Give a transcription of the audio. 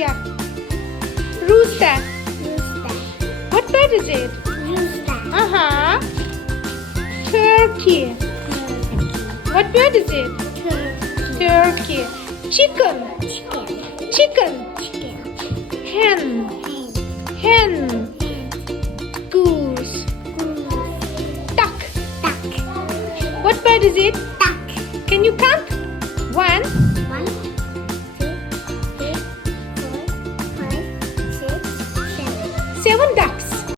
Yeah. Rooster. Rooster. What bird is it? Rooster. Uh-huh. Turkey. What bird is it? Turkey. Turkey. Chicken. Chicken. Chicken. Chicken. Hen. Hen. Hen. Hen. Goose. Goose. Duck. Duck. What bird is it? Duck. Can you count? 1,